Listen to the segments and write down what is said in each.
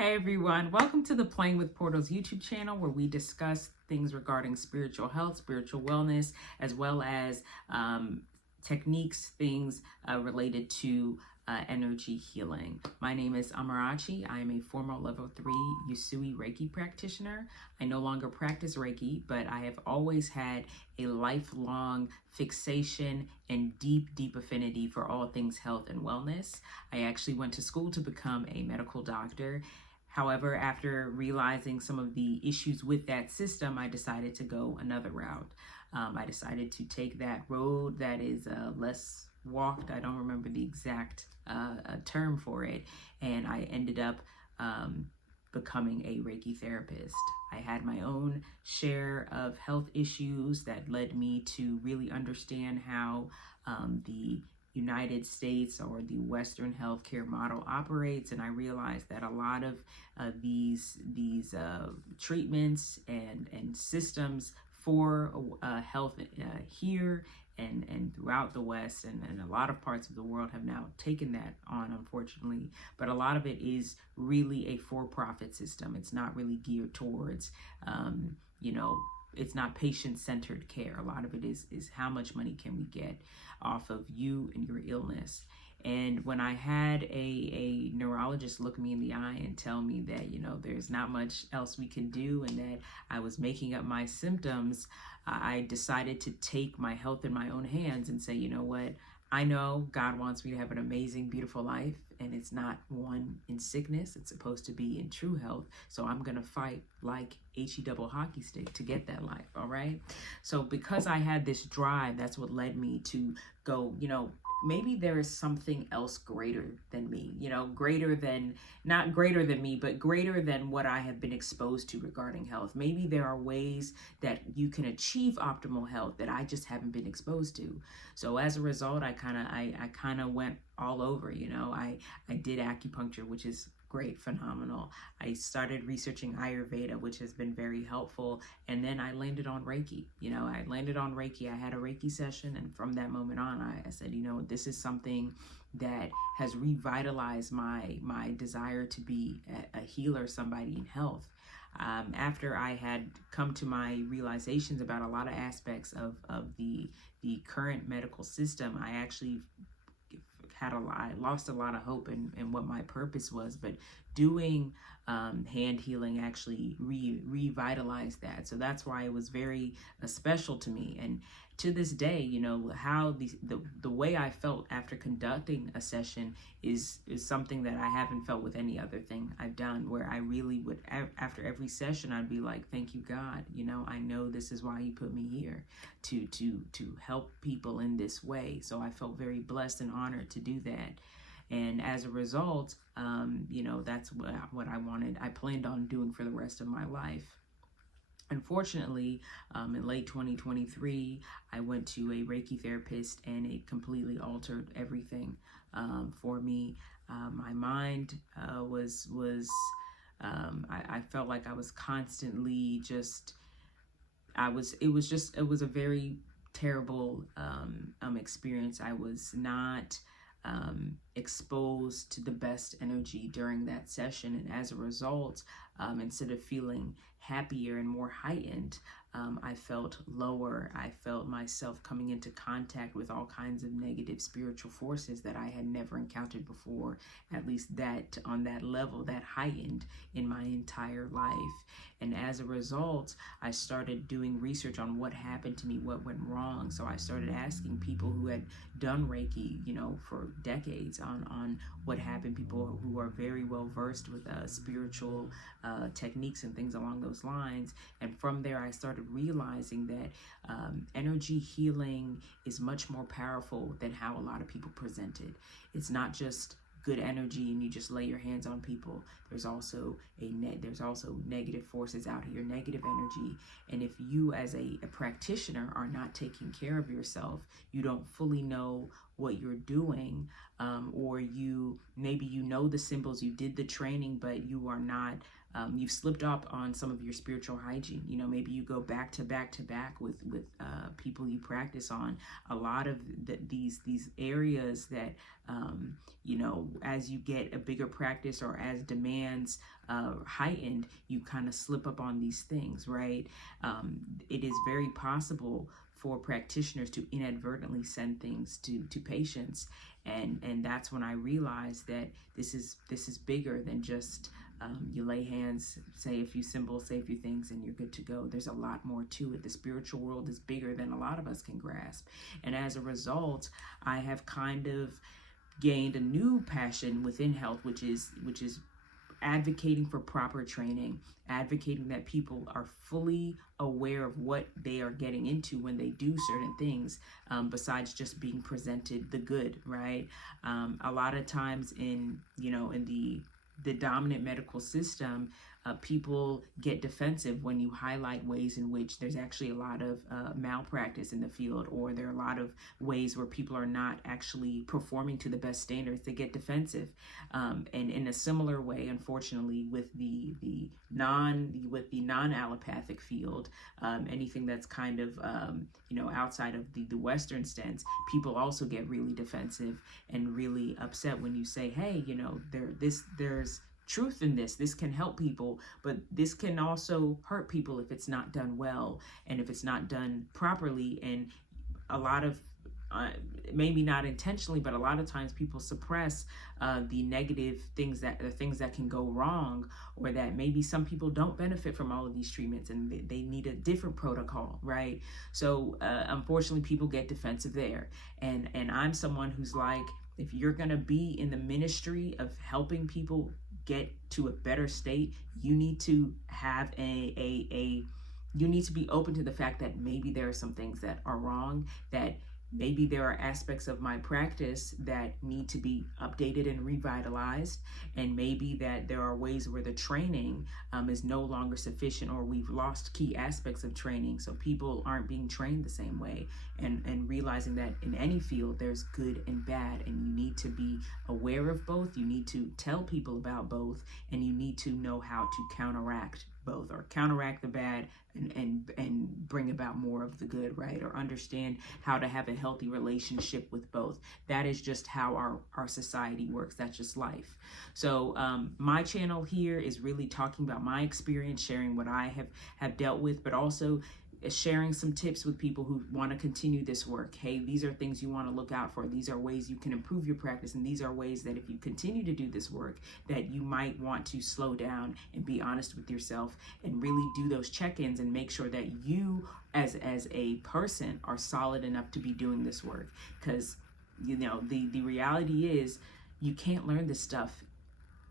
Hey everyone, welcome to the Playing with Portals YouTube channel where we discuss things regarding spiritual health, spiritual wellness, as well as techniques, things related to energy healing. My name is Amarachi. I am a former level 3 Usui Reiki practitioner. I no longer practice Reiki, but I have always had a lifelong fixation and deep affinity for all things health and wellness. I actually went to school to become a medical doctor. However, after realizing some of the issues with that system, I decided to go another route. I decided to take that road that is less walked. I don't remember the exact term for it. And I ended up becoming a Reiki therapist. I had my own share of health issues that led me to really understand how the United States or the Western healthcare model operates, and I realized that a lot of these treatments and systems for health here and throughout the West and a lot of parts of the world have now taken that on, unfortunately. But a lot of it is really a for-profit system. It's not really geared towards, it's not patient-centered care. A lot of it is how much money can we get off of you and your illness. And when I had a neurologist look me in the eye and tell me that, there's not much else we can do and that I was making up my symptoms, I decided to take my health in my own hands and say, you know what? I know God wants me to have an amazing, beautiful life, and it's not one in sickness. It's supposed to be in true health. So I'm going to fight like HE double hockey stick to get that life. All right. So because I had this drive, that's what led me to go, maybe there is something else greater than me, not greater than me, but greater than what I have been exposed to regarding health. Maybe there are ways that you can achieve optimal health that I just haven't been exposed to. So as a result, I kind of went all over. I did acupuncture, which is great, phenomenal. I started researching Ayurveda, which has been very helpful. And then I landed on Reiki. I had a Reiki session. And from that moment on, I said, this is something that has revitalized my desire to be a healer, somebody in health. After I had come to my realizations about a lot of aspects of the current medical system, I actually I lost a lot of hope in what my purpose was, but doing hand healing actually revitalized that. So that's why it was very special to me. And to this day, how the way I felt after conducting a session is something that I haven't felt with any other thing I've done, where I really would, after every session, I'd be like, thank you, God. I know this is why you put me here, to help people in this way. So I felt very blessed and honored to do that. And as a result, that's what I wanted. I planned on doing for the rest of my life. Unfortunately, in late 2023, I went to a Reiki therapist and it completely altered everything for me. My mind I felt like I was constantly it was a very terrible experience. I was not exposed to the best energy during that session, and as a result, instead of feeling happier and more heightened, I felt lower. I felt myself coming into contact with all kinds of negative spiritual forces that I had never encountered before, at least that on that level, that heightened in my entire life. And as a result, I started doing research on what happened to me, what went wrong. So I started asking people who had done Reiki, for decades on what happened, people who are very well versed with spiritual techniques and things along those lines. And from there, I started realizing that energy healing is much more powerful than how a lot of people present it. It's not just good energy and you just lay your hands on people. There's also negative forces out here, negative energy. And if you as a practitioner are not taking care of yourself, you don't fully know what you're doing, or maybe you know the symbols, you did the training, but you are not you've slipped up on some of your spiritual hygiene. You know, maybe you go back to back to back with people you practice on. A lot of these areas that you know, as you get a bigger practice or as demands heightened, you kind of slip up on these things, right? It is very possible for practitioners to inadvertently send things to patients, and that's when I realized that this is bigger than just you lay hands, say a few symbols, say a few things, and you're good to go. There's a lot more to it. The spiritual world is bigger than a lot of us can grasp, and as a result, I have kind of gained a new passion within health, which is advocating for proper training, advocating that people are fully aware of what they are getting into when they do certain things, besides just being presented the good, right? A lot of times in the dominant medical system, people get defensive when you highlight ways in which there's actually a lot of malpractice in the field, or there are a lot of ways where people are not actually performing to the best standards. They get defensive, and in a similar way, unfortunately, with the non-allopathic field, anything that's kind of outside of the Western stance, people also get really defensive and really upset when you say, hey, there's truth in this. This can help people, but this can also hurt people if it's not done well and if it's not done properly. And a lot of maybe not intentionally, but a lot of times people suppress the negative things, the things that can go wrong, or that maybe some people don't benefit from all of these treatments and they need a different protocol, right? So unfortunately, people get defensive there. And I'm someone who's like, if you're gonna be in the ministry of helping people get to a better state, you need to have you need to be open to the fact that maybe there are some things that are wrong, that maybe there are aspects of my practice that need to be updated and revitalized, and maybe that there are ways where the training is no longer sufficient, or we've lost key aspects of training, so people aren't being trained the same way, and realizing that in any field there's good and bad, and you need to be aware of both, you need to tell people about both, and you need to know how to counteract both, or counteract the bad and bring about more of the good, right? Or understand how to have a healthy relationship with both. That is just how our society works. That's just life. So my channel here is really talking about my experience, sharing what I have dealt with, but also sharing some tips with people who want to continue this work. Hey, these are things you want to look out for. These are ways you can improve your practice. And these are ways that if you continue to do this work, that you might want to slow down and be honest with yourself and really do those check-ins and make sure that you as a person are solid enough to be doing this work. Because, the reality is you can't learn this stuff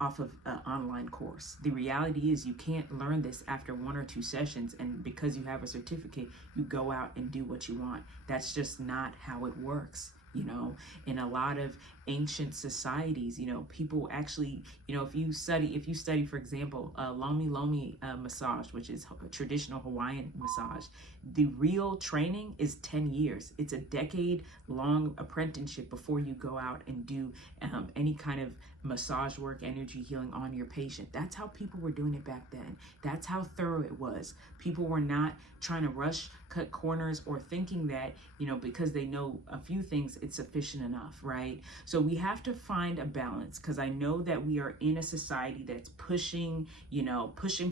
off of an online course. The reality is you can't learn this after 1 or 2 sessions, and because you have a certificate, you go out and do what you want. That's just not how it works. In a lot of ancient societies, people actually, if you study, for example, lomi massage, which is a traditional Hawaiian massage, the real training is 10 years. It's a decade-long apprenticeship before you go out and do any kind of massage work, energy healing on your patient. That's how people were doing it back then. That's how thorough it was. People were not trying to rush, cut corners, or thinking that, because they know a few things, it's sufficient enough, right? So we have to find a balance, because I know that we are in a society that's pushing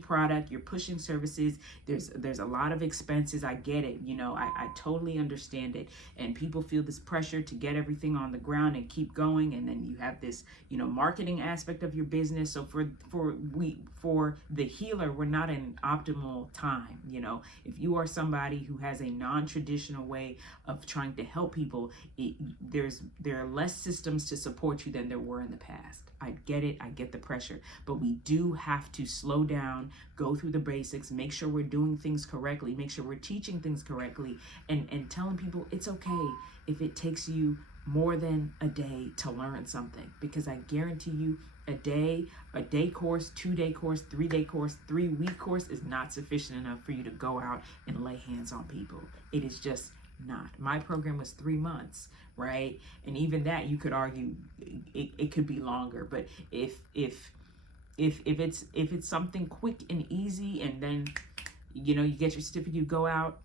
product, you're pushing services. There's a lot of expenses. I get it. I totally understand it. And people feel this pressure to get everything on the ground and keep going. And then you have this, marketing aspect of your business. So for the healer, we're not in optimal time. If you are somebody who has a non-traditional way of trying to help people, there are less systems to support you than there were in the past. I get it. I get the pressure, but we do have to slow down, go through the basics, make sure we're doing things correctly, make sure we're teaching things correctly, and telling people it's okay if it takes you more than a day to learn something, because I guarantee you a day course, 2-day course, 3-day course, 3-week course is not sufficient enough for you to go out and lay hands on people. It is just not. My program was 3 months, right? And even that, you could argue it could be longer, but if if it's something quick and easy, and then you get your certificate, you go out,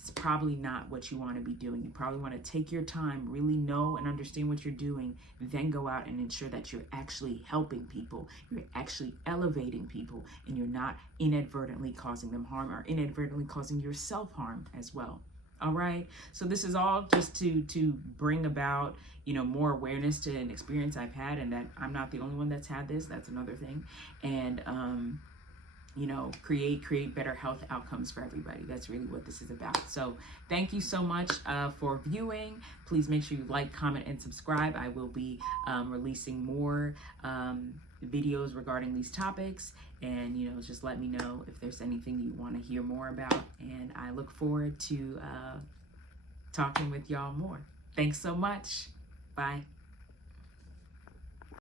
it's probably not what you want to be doing. You probably want to take your time, really know and understand what you're doing, then go out and ensure that you're actually helping people, you're actually elevating people, and you're not inadvertently causing them harm or inadvertently causing yourself harm as well. All right, so this is all just to bring about more awareness to an experience I've had, and that I'm not the only one that's had this. That's another thing. And create better health outcomes for everybody. That's really what this is about. So thank you so much for viewing. Please make sure you like, comment, and subscribe. I will be releasing more videos regarding these topics, and just let me know if there's anything you want to hear more about, and I look forward to talking with y'all more. Thanks so much. Bye.